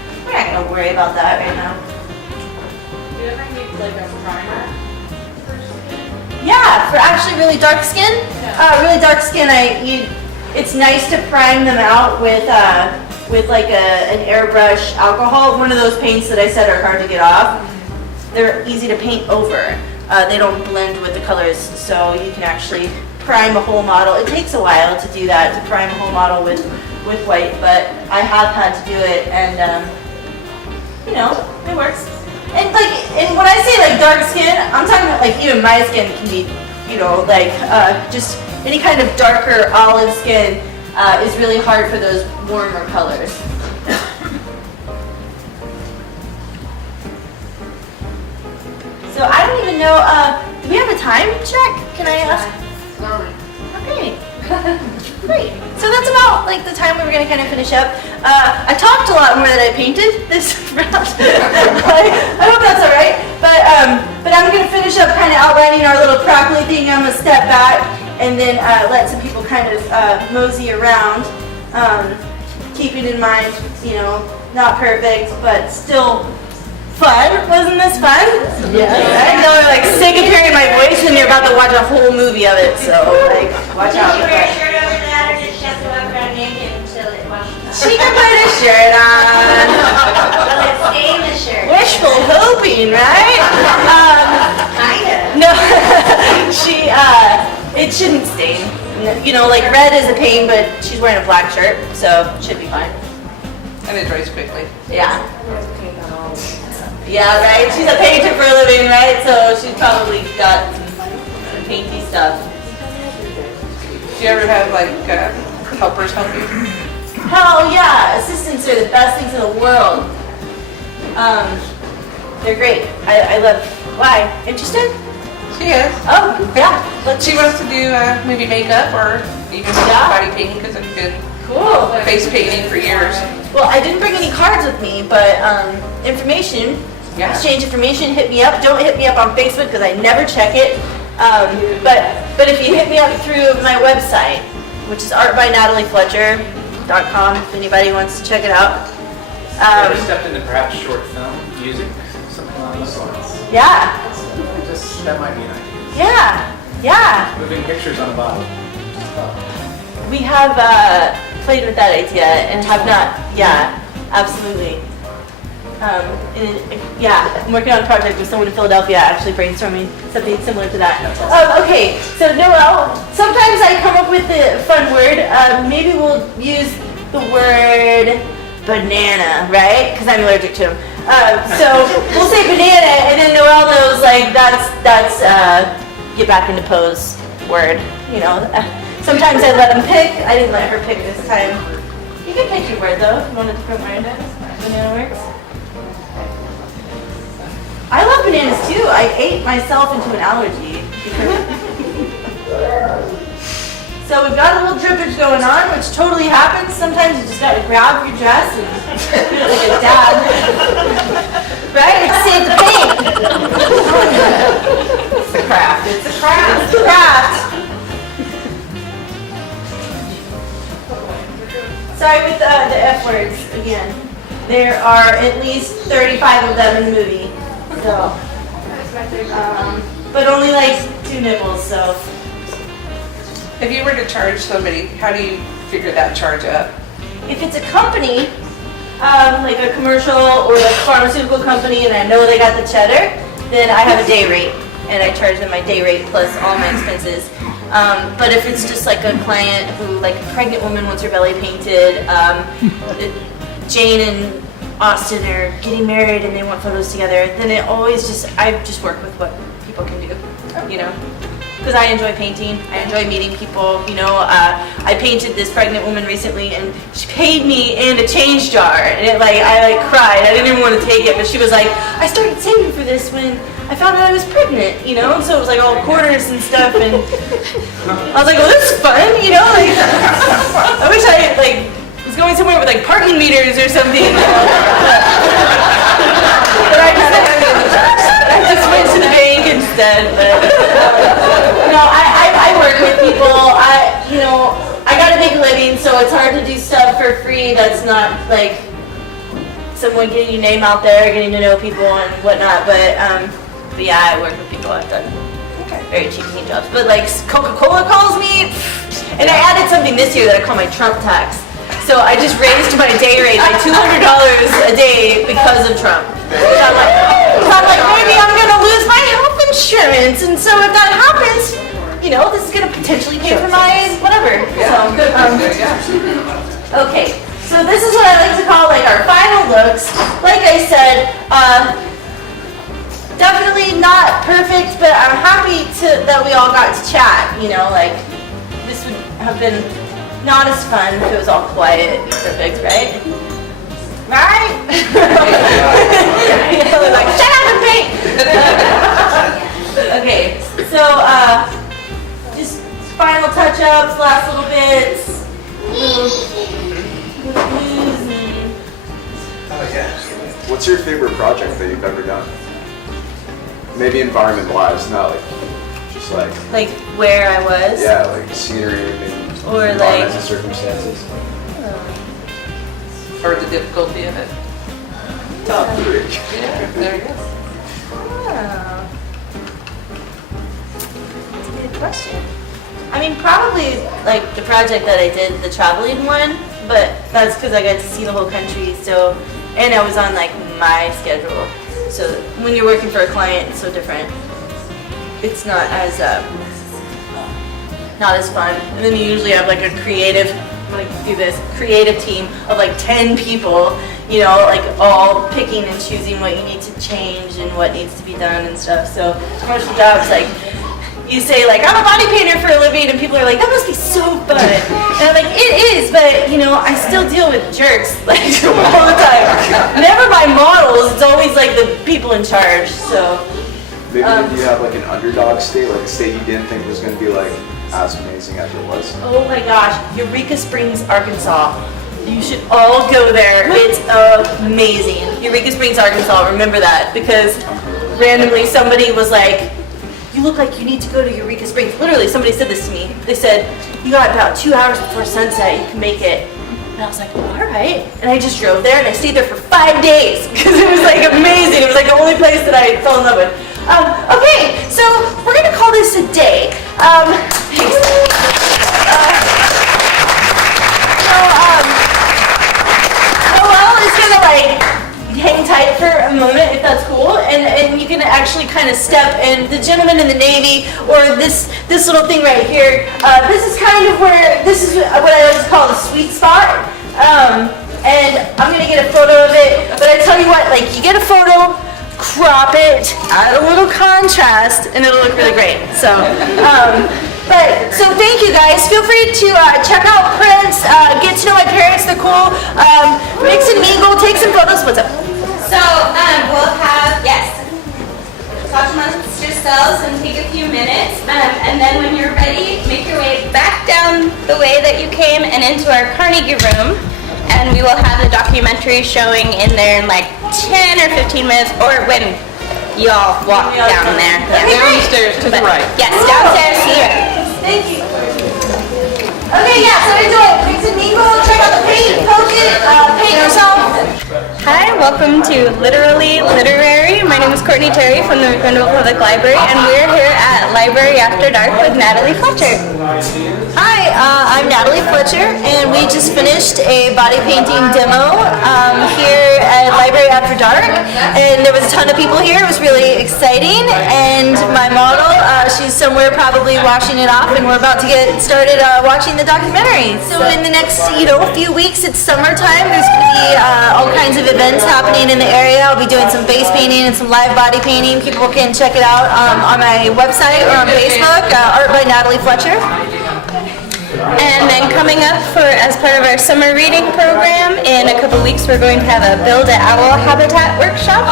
worry about that right now. Do you ever need like a primer? Yeah, for actually really dark skin, it's nice to prime them out with like an airbrush alcohol. One of those paints that I said are hard to get off. They're easy to paint over. They don't blend with the colors, so you can actually prime a whole model. It takes a while to do that, to prime a whole model with white, but I have had to do it, and you know, it works. And when I say like dark skin, I'm talking about like even my skin can be, you know, like just any kind of darker olive skin is really hard for those warmer colors. So I don't even know, do we have a time check? Can I ask? Okay. Great. So that's about like the time we were going to kind of finish up. I talked a lot more than I painted this round. I hope that's all right. But I'm going to finish up kind of outlining our little crackly thing. I'm going to step back and then let some people kind of mosey around, keeping in mind, you know, not perfect, but still fun. Wasn't this fun? Yeah. I know you're like sick of hearing my voice and you're about to watch a whole movie of it, so like, watch out. Did you wear a shirt over that, or did she have to walk around naked until it washed up? She can put a shirt on. Well, it's stay in the shirt. Wishful hoping, right? Kinda. No, it shouldn't stain. You know, like red is a pain, but she's wearing a black shirt, so it should be fine. And it dries quickly. Yeah. Yeah, right? She's a painter for a living, right? So she's probably got some painty stuff. Do you ever have like helpers help you? Hell yeah, assistants are the best things in the world. They're great. I love. Why? Interested? She is. Oh, yeah. She wants to do maybe makeup or even body painting because I've been Cool. face painting for years. Well, I didn't bring any cards with me, but information. Yeah. exchange information, hit me up. Don't hit me up on Facebook because I never check it. But if you hit me up through my website, which is artbynatalieFletcher.com, if anybody wants to check it out. Ever stepped into perhaps short film, music, something along those lines? Yeah, That might be an idea. yeah. Moving pictures on a bottle. We have played with that idea and have not, yeah, absolutely. I'm working on a project with someone in Philadelphia, actually brainstorming something similar to that. Okay, so Noelle, sometimes I come up with a fun word. Maybe we'll use the word banana, right? Because I'm allergic to them. So we'll say banana, and then Noelle knows like that's get back into pose word. You know. Sometimes I let them pick. I didn't let her pick this time. You can pick your word though if you want a different word. Banana works. I love bananas too. I ate myself into an allergy. So we've got a little drippage going on, which totally happens. Sometimes you just gotta grab your dress and do it like a dad. Right? Save the paint. It's a craft. It's a craft. It's a craft. Sorry with the F words again. There are at least 35 of them in the movie. So, but only like 2 nibbles, so. If you were to charge somebody, how do you figure that charge up? If it's a company, like a commercial or like a pharmaceutical company, and I know they got the cheddar, then I have a day rate, and I charge them my day rate plus all my expenses. But if it's just like a client who, like a pregnant woman wants her belly painted, Jane and Austin are getting married and they want photos together, then I just work with what people can do, you know? Because I enjoy painting, I enjoy meeting people, you know. I painted this pregnant woman recently and she paid me in a change jar, and I cried. I didn't even want to take it, but she was like, I started saving for this when I found out I was pregnant, you know, and so it was like all quarters and stuff, and I was like, well, this is fun, you know, like, I wish I, was going somewhere with, parking meters or something. But I just went to the bank instead, but, no, I work with people, I gotta make a living, so it's hard to do stuff for free that's not, someone getting your name out there, getting to know people and whatnot, but yeah, I work with people. I've done very cheap paint jobs. But Coca-Cola calls me, and I added something this year that I call my Trump tax. So I just raised my day rate by $200 a day because of Trump. So I'm like, maybe I'm gonna lose my health insurance, and so if that happens, this is gonna potentially pay for my whatever. Okay. So this is what I like to call our final looks. Like I said, definitely not perfect, but I'm happy that we all got to chat. This would have been not as fun if it was all quiet and perfect, right? Right? Shut up and paint! Okay, so just final touch-ups, last little bits. What's your favorite project that you've ever done? Maybe environment-wise, not just where I was? Yeah, scenery, maybe or environmental circumstances. Or the difficulty of it? Top 3. Yeah, there you go. Oh. That's a good question. I mean, probably the project that I did, the traveling one, but that's because I got to see the whole country, so, and I was on my schedule. So when you're working for a client, it's so different. It's not as fun. And then you usually have a creative, creative team of 10 people, all picking and choosing what you need to change and what needs to be done and stuff. So commercial jobs, you say I'm a body painter for a living, and people are like, that must be so fun. And I'm like, it is, but I still deal with jerks all the time. Never my models, it's always the people in charge. So maybe you have an underdog state, a state you didn't think was going to be as amazing as it was. Oh my gosh, Eureka Springs, Arkansas. You should all go there. It's amazing. Eureka Springs, Arkansas. Remember that because randomly somebody was like, "You look like you need to go to Eureka Springs." Literally, somebody said this to me. They said, "You got about 2 hours before sunset. You can make it." And I was like, well, all right. And I just drove there and I stayed there for 5 days because it was like amazing. It was like the only place that I fell in love with. Okay, so we're gonna call this a day. Thanks. Noelle is gonna like hang tight for a moment if that's cool, and you can actually kind of step in. The gentleman in the Navy, or this little thing right here, this is kind of where, this is what I like to call the sweet spot, and I'm gonna get a photo of it, but I tell you what, like you get a photo, crop it, add a little contrast, and it'll look really great. So so thank you guys. Feel free to check out prints, get to know my parents, they're cool. Mix and mingle, take some photos. What's up? So, we'll have, yes, talk amongst yourselves and take a few minutes. And then when you're ready, make your way back down the way that you came and into our Carnegie room. And we will have the documentary showing in there in like 10 or 15 minutes, or when you all walk down there. Downstairs to the right. Yes, downstairs here. Thank you. Okay, yeah, so enjoy. Mix and mingle, check out the paint, poke it, paint yourself. Hi, welcome to Literally Literary. My name is Courtney from the McMinnville Public Library, and we're here at Library After Dark with Natalie Fletcher. Hi, I'm Natalie Fletcher, and we just finished a body painting demo here at Library After Dark, and there was a ton of people here. It was really exciting, and my model, she's somewhere probably washing it off, and we're about to get started watching the documentary. So in the next, few weeks, it's summertime. There's going to be all kinds of events happening in the area. I'll be doing some face painting and some live body painting. People can check it out on my website or on Facebook, Art by Natalie Fletcher. And then coming up as part of our summer reading program, in a couple weeks we're going to have a Build a Owl Habitat workshop,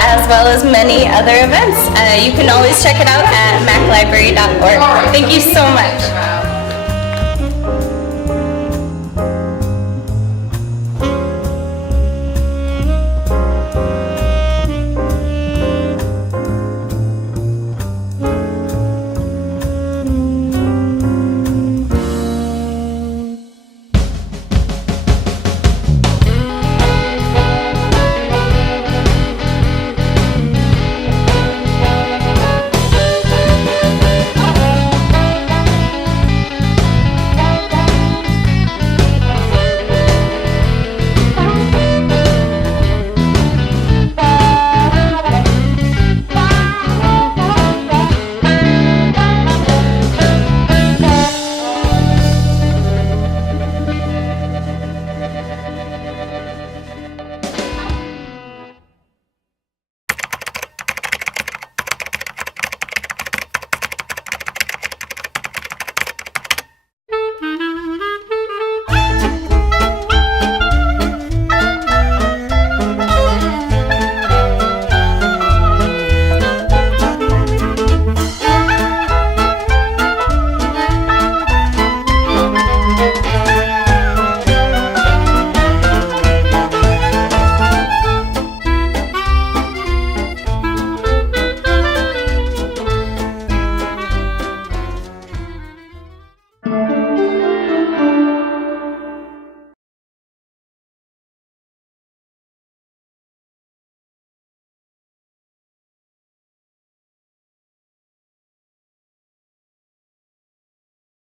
as well as many other events. You can always check it out at maclibrary.org. Thank you so much.